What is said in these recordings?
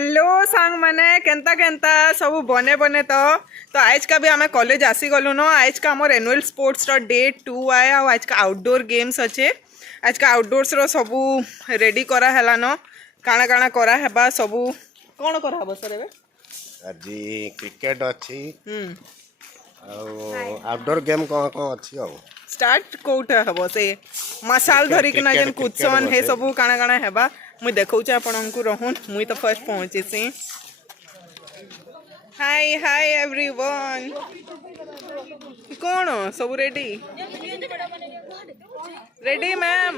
Hello सांग माने Kenta Kenta सब बने बने तो आज का भी आम कॉलेज आसी गलु न आज का आम एनुअल स्पोर्ट्स डे 2 आए आज का आउटडोर गेम्स अच्छे आज का आउटडोर्स रो सबू रेडी करा हैला न काना काना करा हेबा सबू कौन करा हबो सर एबे आज क्रिकेट अच्छी आउटडोर गेम कौन कौन अच्छी हो स्टार्ट कोट हबो से मसाल धरी कि ना जन कुछन हे सबू काना काना हेबा मुई देखौचे आपनकु रहून मुई तो फर्स्ट पहुंची सी हाय हाय एवरीवन कौन सब रेडी रेडी मैम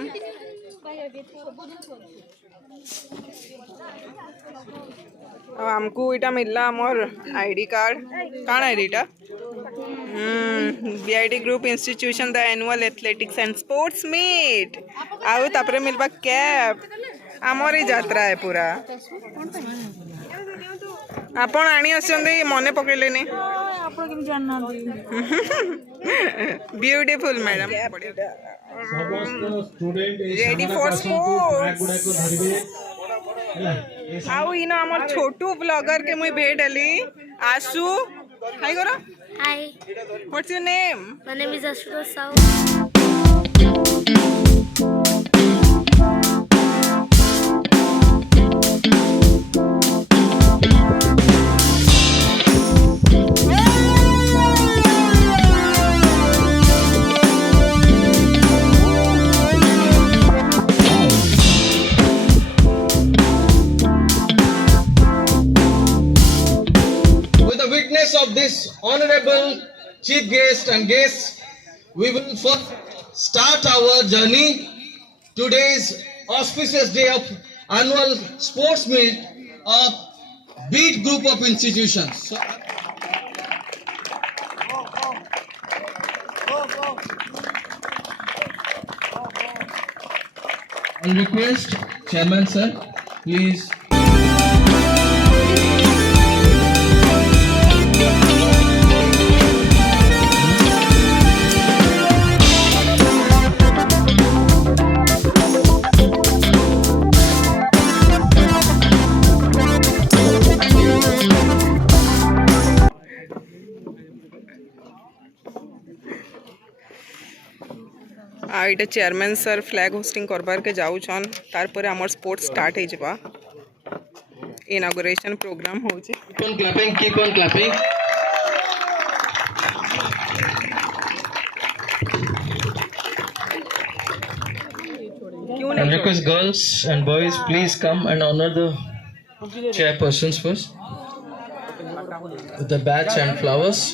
आमको इटा मिलला मोर आईडी कार्ड कान आईडी टा BID group institution the annual athletics and sports meet आउ तापरे मिलबा कैप आमर ही यात्रा है पूरा आपण आनी आछंदे मने पकेलेनी आपण केम जानना beautiful madam ready for sports आउ इनो हमर छोटू ब्लॉगर के मुई भेट हली आशु हाय करो Hi, what's your name my name is Ashura Sao. With the witness of this honorable chief guest and guests, we will first start our journey. Today's auspicious day of annual sports meet of Beat Group of Institutions. So, on request, Chairman sir, please. आईटा chairman sir flag hoisting करबार के जाऊछन तार परे हमर sports start हे जबा inauguration programme होचे Keep on clapping, keep on clapping. क्यों And नहीं request girls and boys, please come and honor the chairpersons first with the badge and flowers.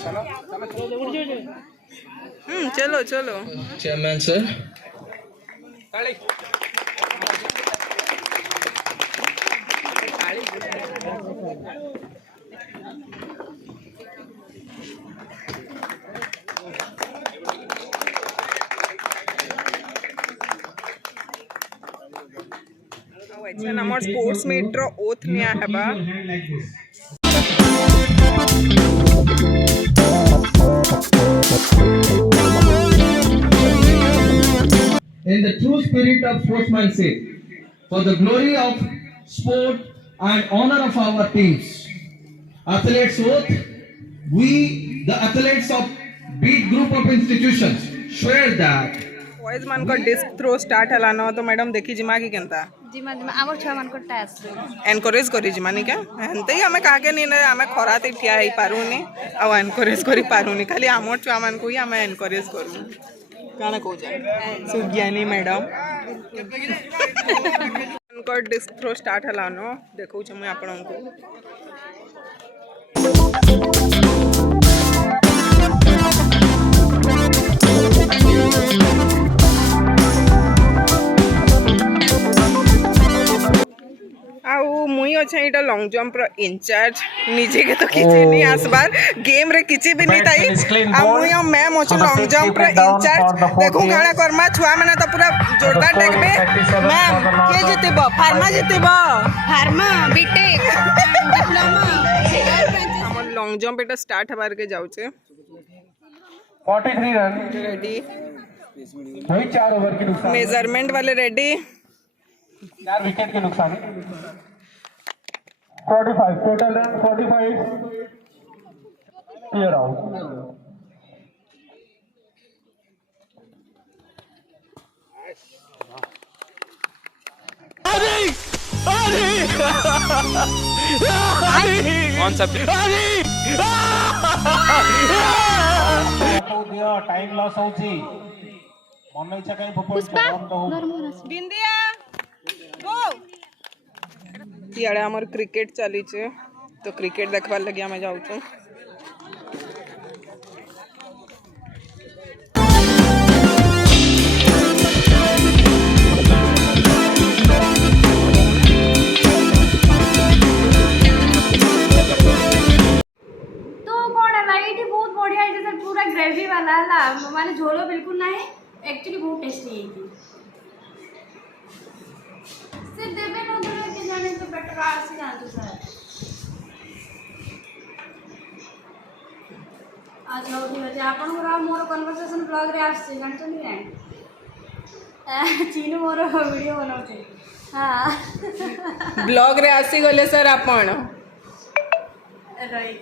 चलो चलो Chairman sir. अच्छा हमर स्पोर्ट्स मीट रो oath निया हेबा In the true spirit of sportsmanship, for the glory of sport and honor of our teams, athletes oath, we, the athletes of Beat Group of Institutions, swear that boys मान को disc throw start हला न तो madam देखी जिमा की केनता जिमा जिमा आवर छुआ मान को टास्क एनकरेज करी जिमानी के हेनते ही हमें काके नहीं ना हमें खराते ठिया ही पारुनी आ एनकरेज करी पारुनी खाली हमर छुआ मान को ही हमें एनकरेज करू काना को जाए सुज्ञानी मैडम उनको डिस्क थ्रो स्टार्ट हला न देखौ छ मैं आपन को आउ मुई अच्छा इटा लॉन्ग जंप रो इंचार्ज निजे के तो किछि नहीं आसबार गेम रे किछि भी नहीं ताई आ मुई मैम अच्छा लॉन्ग जंप रो इंचार्ज देखो गाना करमा छुआ माने तो पूरा जोरदार टेकबे मैम के जितबो फार्मा जितबो फार्मा बीटेक डिप्लोमा हमर लॉन्ग जंप एटा स्टार्ट हबार के जाउ छे 43 रन रेडी वही 4 ओवर की नुकसान मेजरमेंट वाले रेडी 4 विकेट के नुकसान 45 total run 45 clear out time loss होची मन इच्छा कहीं बिंदिया गो इआड़े हमर क्रिकेट चली तो क्रिकेट देखबार लगी आम जाऊँ तो कौन है लाइट बहुत बढ़िया है सर पूरा ग्रेवी वाला है माने झोलो बिल्कुल ना है एक्चुअली बहुत टेस्टी है सर देवे न देवे के जाने तो बेटर आसी जानतो सर आज हो ठीक है आपन को मोर कन्वर्सेशन ब्लॉग रे आसी जानतो नहीं है चीनू मोर वीडियो बनाउते हां ब्लॉग रे आसी गले सर आपण राइट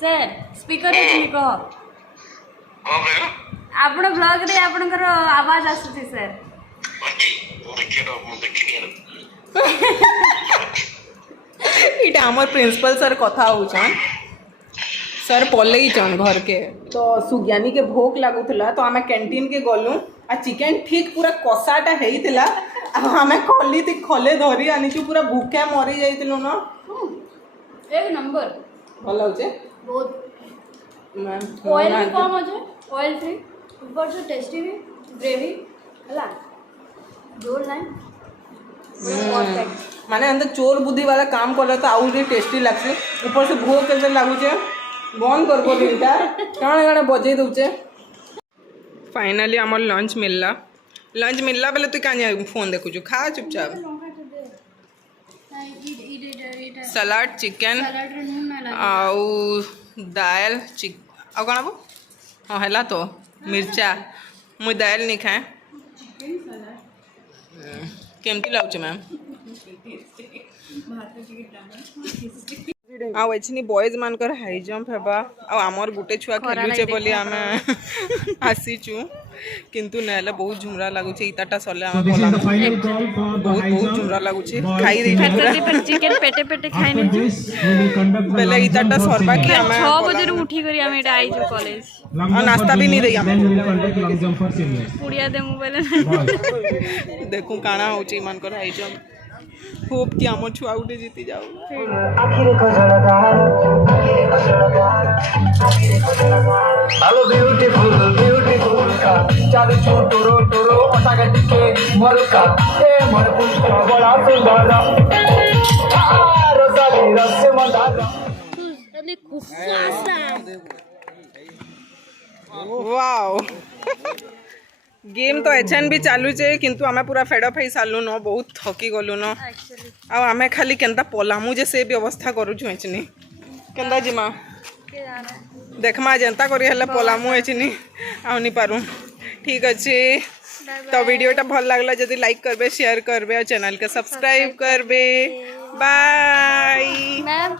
सर स्पीकर रे जी कह आपण ब्लॉग रे आपनकर आवाज आसुची सर इटा हमर प्रिंसिपल सर कथा होछन सर पलैछन घर के तो सुज्ञानी के भूख लागुला तो आमे कैंटीन के गलु आ चिकन ठीक पूरा कसाटा हेइतिला आमे खली ती खले धरी आनिछु पूरा भूखे मरी जाइतिलो न एक नंबर भल होचे बहुत मैम ऑयल भी कम अच्छे ऑयल फ्री ऊपर से टेस्टी भी ग्रेवी हला जोर लाइन परफेक्ट माने अंदर चोर बुद्धि वाला काम कर तो आउ भी टेस्टी लगसे ऊपर से भूख कैसे लगुचे बंद करबो दिनटा काण काण बजे दउचे फाइनली हमर लंच मिलला बेले तू काने फोन देखु छु खा चुपचाप सलाड चिकन आउ दाल आउ कण बो हाँ है तो मिर्चा मुझे दाल नहीं खाए केमती लाଗୁଛି मैम आउ एछनी बॉयज मानकर हाई जंप हेबा आ हमर गुटे छुआ खेलुचे बोली आमे आसीचु किंतु नेले बहुत झुमरा लागुचे इताटा सरले आमे बोला बहुत झुमरा लागुचे खाई दै पर चिकन पेटे पेटे खाइ नै छु पहले इताटा सरबा कि आमे 6 बजे रे उठी करी आमे एटा आई छु कॉलेज और नाश्ता भी नहीं दै आमे पुड़िया दे मोबाइल देखू काना होची मानकर हाई जंप होप कि हमर छुआ उठे जीती जाऊ हेलो ब्यूटीफुल ब्यूटीफुल का चालू छू टोरो टोरो ओटा गड्डी के मरका ए मरपुल बड़ा सुंदर रोसाली रस मंदार वाओ गेम तो एचएन भी चालू छे किंतु आमे पूरा फेडअप है सालु न बहुत थकी गलु न आ आमे खाली केनता पलामु जे से व्यवस्था करू छु एचनी केनता जिमा देखमा जनता करी हले पलामु एचनी आ नि पारू ठीक अछि तो वीडियोटा भल लागला जदी लाइक करबे शेयर करबे और चैनल के सब्सक्राइब करबे बाय मैम